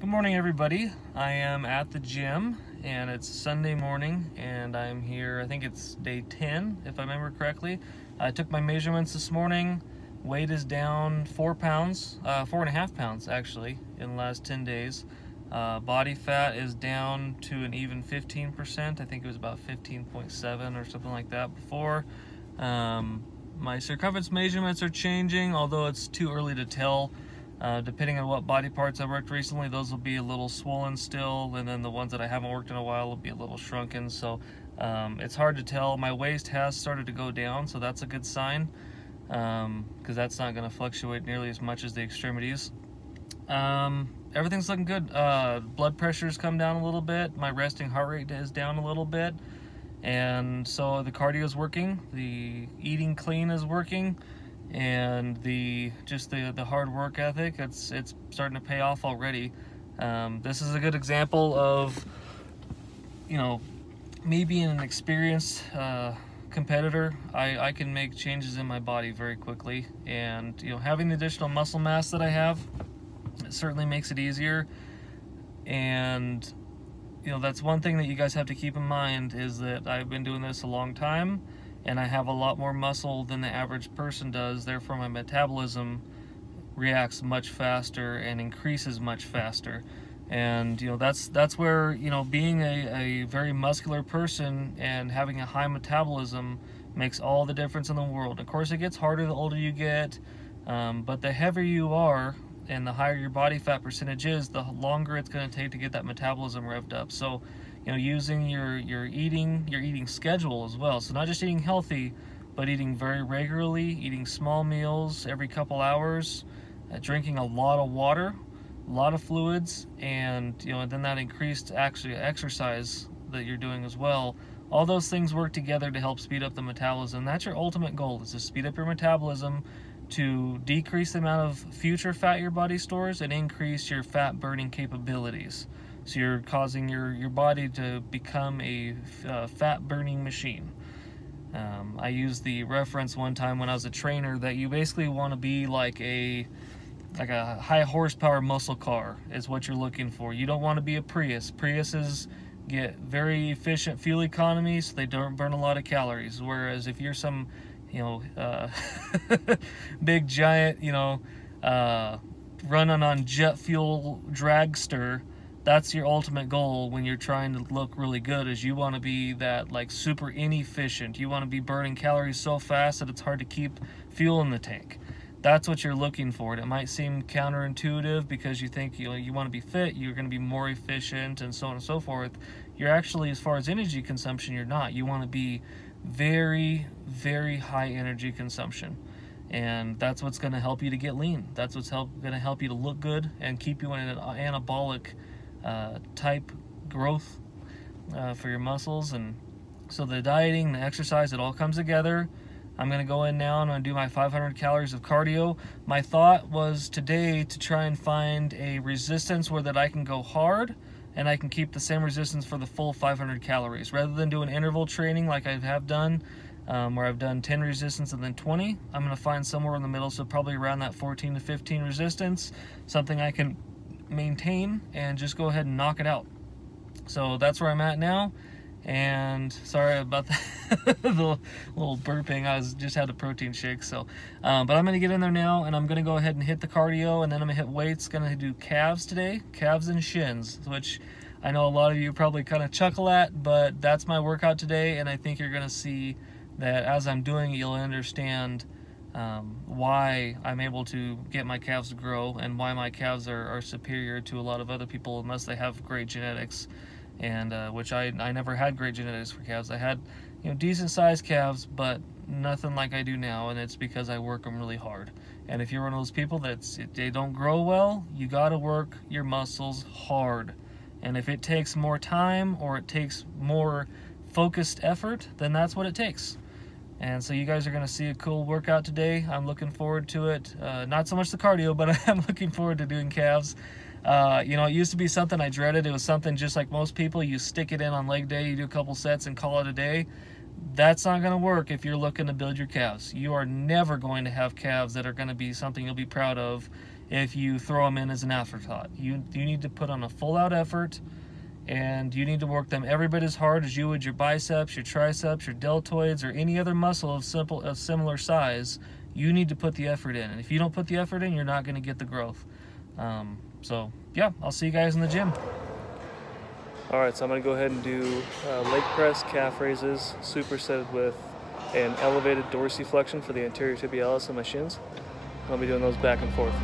Good morning, everybody. I am at the gym and it's Sunday morning and I'm here. I think it's day 10 if I remember correctly. I took my measurements this morning. Weight is down 4 pounds, 4.5 pounds actually in the last 10 days. Body fat is down to an even 15%. I think it was about 15.7 or something like that before. My circumference measurements are changing, although it's too early to tell. Depending on what body parts I worked recently, those will be a little swollen still, and then the ones that I haven't worked in a while will be a little shrunken. So it's hard to tell. My waist has started to go down, so that's a good sign, because that's not going to fluctuate nearly as much as the extremities. Everything's looking good. Blood pressure's come down a little bit. My resting heart rate is down a little bit, and so the cardio is working. The eating clean is working. And the hard work ethic, it's starting to pay off already. This is a good example of, me being an experienced competitor. I can make changes in my body very quickly, and having the additional muscle mass that I have, it certainly makes it easier. And that's one thing that you guys have to keep in mind, is that I've been doing this a long time and I have a lot more muscle than the average person does. Therefore my metabolism reacts much faster and increases much faster. And that's where being a very muscular person and having a high metabolism makes all the difference in the world. Of course, it gets harder the older you get, but the heavier you are and the higher your body fat percentage is, the longer it's going to take to get that metabolism revved up. So using your eating schedule as well. So not just eating healthy, but eating very regularly, eating small meals every couple hours, drinking a lot of water, a lot of fluids, and then that increased actually exercise that you're doing as well. All those things work together to help speed up the metabolism. That's your ultimate goal, is to speed up your metabolism, to decrease the amount of future fat your body stores and increase your fat burning capabilities. So you're causing your body to become a fat burning machine. I used the reference one time when I was a trainer that you basically want to be like a high horsepower muscle car is what you're looking for. You don't want to be a Prius. Priuses get very efficient fuel economy, so they don't burn a lot of calories. Whereas if you're some big giant running on jet fuel dragster, that's your ultimate goal when you're trying to look really good, is you want to be that super inefficient. You want to be burning calories so fast that it's hard to keep fuel in the tank. That's what you're looking for. And it might seem counterintuitive because you think you want to be fit, you're going to be more efficient, and so on and so forth. You're actually, as far as energy consumption, you're not. You want to be very, very high energy consumption. And that's what's going to help you to get lean. That's what's going to help you to look good and keep you in an anabolic type growth for your muscles. And so the dieting, the exercise, it all comes together. I'm going to go in now and I'm going to do my 500 calories of cardio. My thought was today to try and find a resistance where that I can go hard and I can keep the same resistance for the full 500 calories. Rather than doing interval training like I have done, where I've done 10 resistance and then 20, I'm going to find somewhere in the middle, so probably around that 14 to 15 resistance, something I can maintain and just go ahead and knock it out. So that's where I'm at now. And sorry about the little burping. I just had a protein shake. So but I'm gonna get in there now and I'm gonna go ahead and hit the cardio, and then I'm gonna hit weights. Gonna do calves today, calves and shins, which I know a lot of you probably kind of chuckle at, but that's my workout today. And I think you're gonna see that as I'm doing it, you'll understand why I'm able to get my calves to grow and why my calves are superior to a lot of other people, unless they have great genetics. And which I never had great genetics for calves. I had decent sized calves, but nothing like I do now, and it's because I work them really hard. And if you're one of those people they don't grow well, you got to work your muscles hard. And if it takes more time or it takes more focused effort, then that's what it takes. And so you guys are going to see a cool workout today. I'm looking forward to it. Not so much the cardio, but I'm looking forward to doing calves. It used to be something I dreaded. It was something just like most people. You stick it in on leg day, you do a couple sets and call it a day. That's not going to work if you're looking to build your calves. You are never going to have calves that are going to be something you'll be proud of if you throw them in as an afterthought. You need to put on a full out effort, and you need to work them every bit as hard as you would your biceps, your triceps, your deltoids, or any other muscle of similar size. You need to put the effort in, and if you don't put the effort in, you're not going to get the growth. So yeah, I'll see you guys in the gym. All right, so I'm going to go ahead and do leg press, calf raises, supersetted with an elevated dorsiflexion for the anterior tibialis of my shins. I'll be doing those back and forth.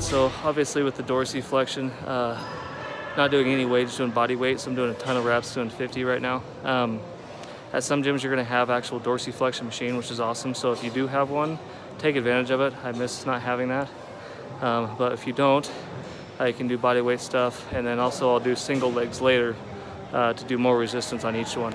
So obviously with the dorsiflexion, not doing any weight, just doing body weight. So I'm doing a ton of reps, doing 50 right now. At some gyms, you're gonna have actual dorsiflexion machine, which is awesome. So if you do have one, take advantage of it. I miss not having that. But if you don't, you can do body weight stuff. And then also I'll do single legs later to do more resistance on each one.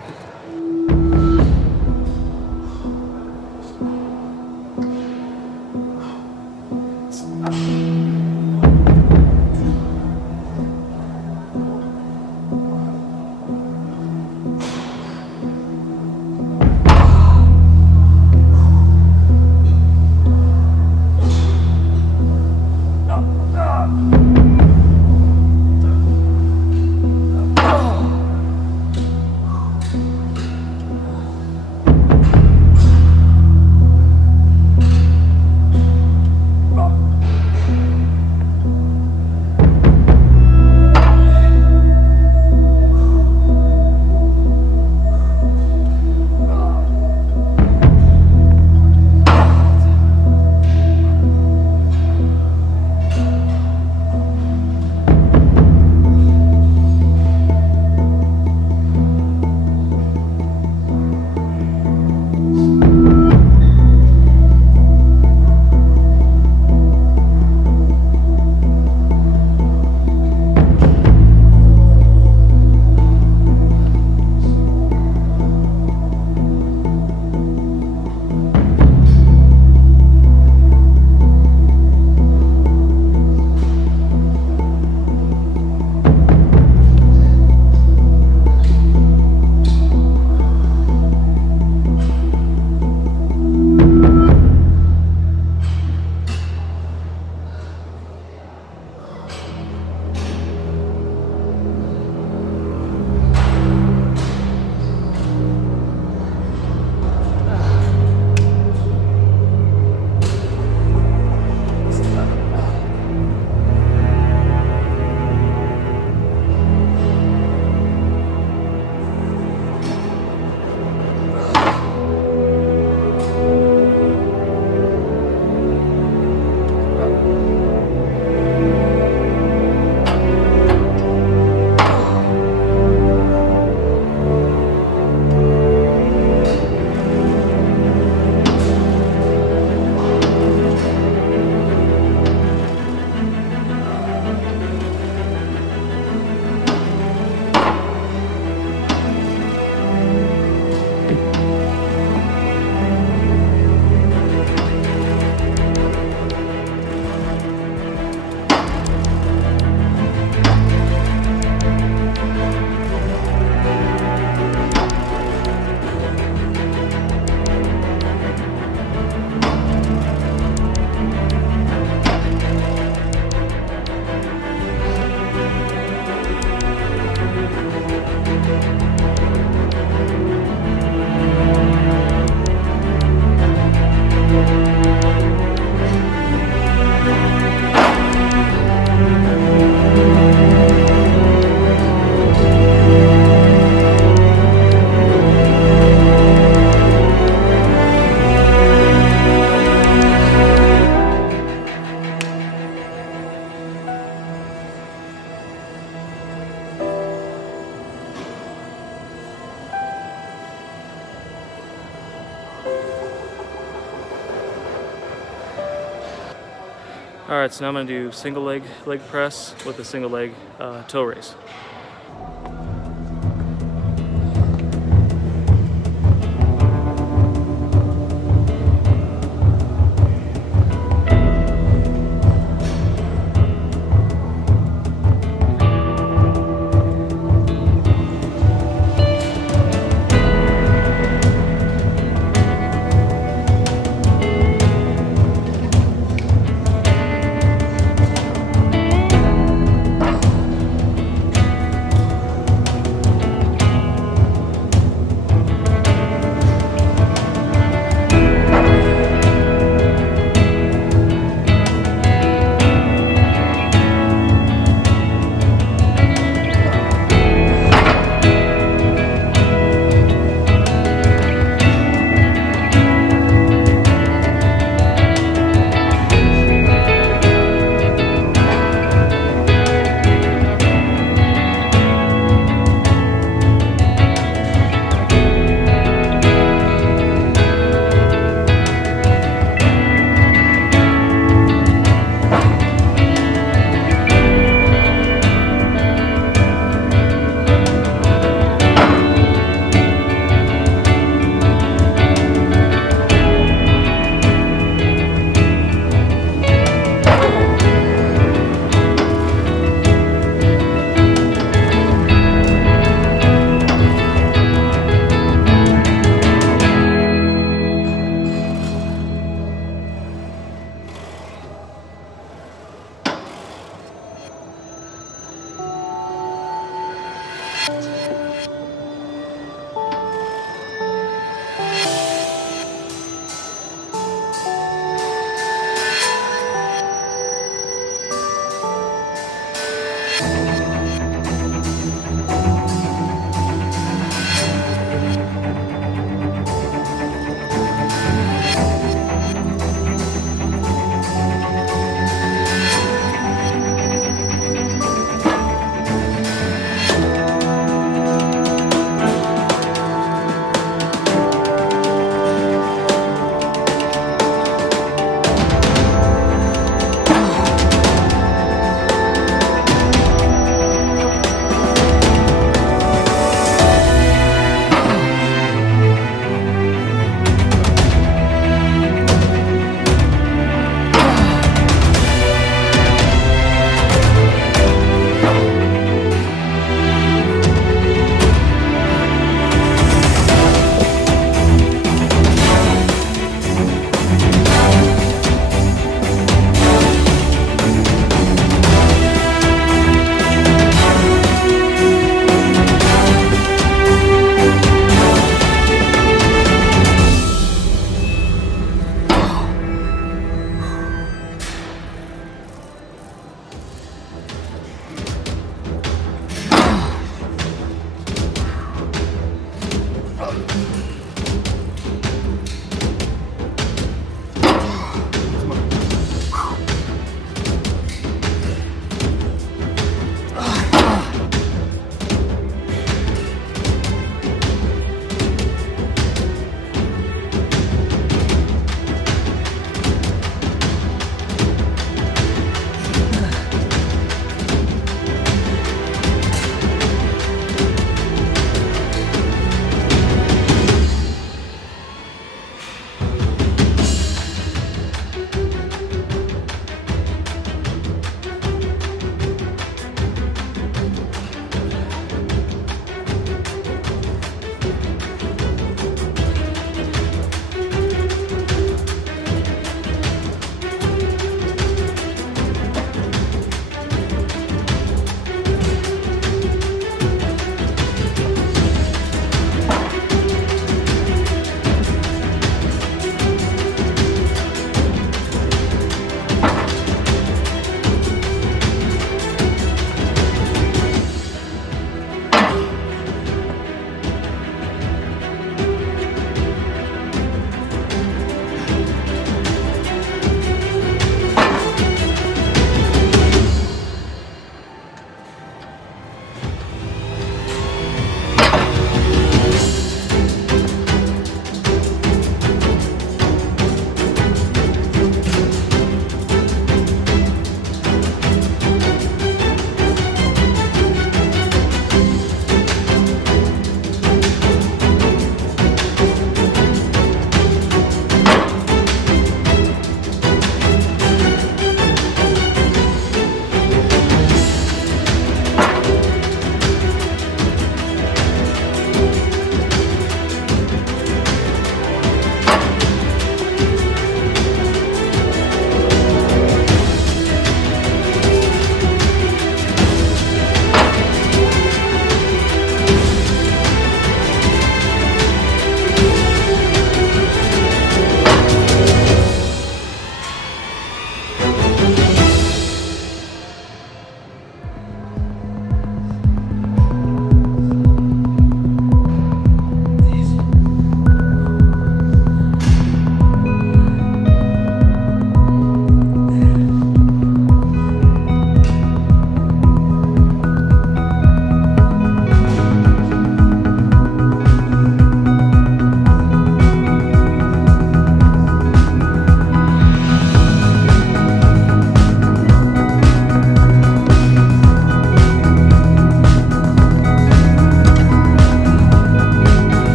All right, so now I'm gonna do single leg press with a single leg toe raise.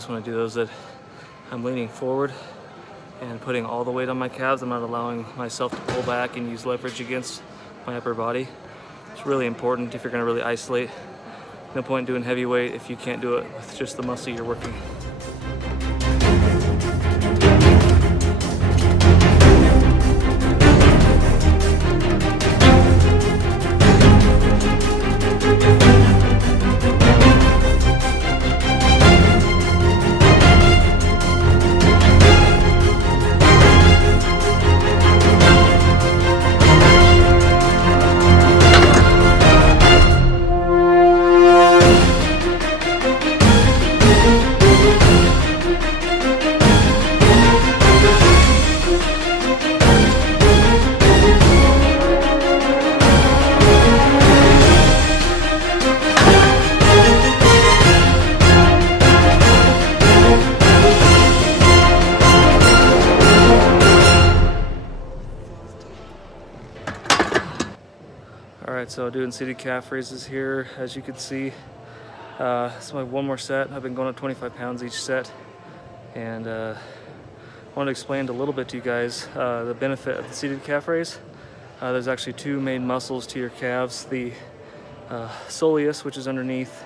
notice when I do those that I'm leaning forward and putting all the weight on my calves. I'm not allowing myself to pull back and use leverage against my upper body. It's really important if you're going to really isolate. No point in doing heavy weight if you can't do it with just the muscle you're working. Alright, so doing seated calf raises here, as you can see. It's my one more set. I've been going up 25 pounds each set. And I want to explain a little bit to you guys the benefit of the seated calf raise. There's actually two main muscles to your calves. The soleus, which is underneath,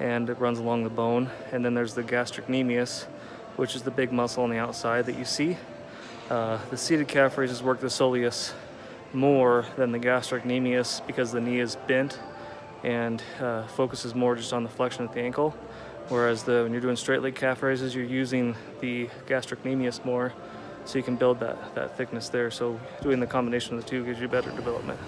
and it runs along the bone. And then there's the gastrocnemius, which is the big muscle on the outside that you see. The seated calf raises work the soleus more than the gastrocnemius because the knee is bent and focuses more just on the flexion at the ankle, whereas when you're doing straight leg calf raises, you're using the gastrocnemius more, so you can build that thickness there. So doing the combination of the two gives you better development.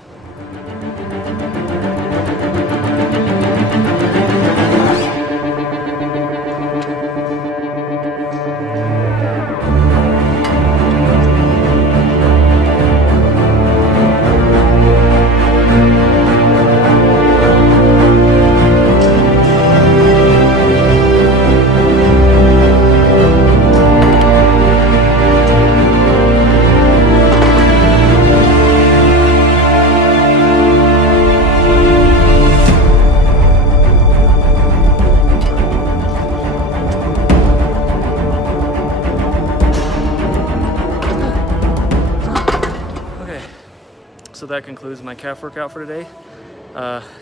So that concludes my calf workout for today.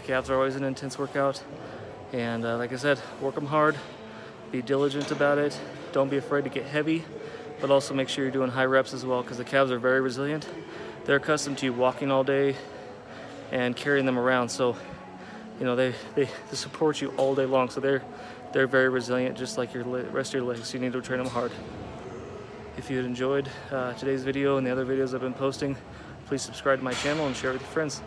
Calves are always an intense workout, and like I said, work them hard, be diligent about it, don't be afraid to get heavy, but also make sure you're doing high reps as well, because the calves are very resilient. They're accustomed to you walking all day and carrying them around, so you know they support you all day long, so they're very resilient, just like your rest of your legs. So you need to train them hard. If you enjoyed today's video and the other videos I've been posting, please subscribe to my channel and share it with your friends.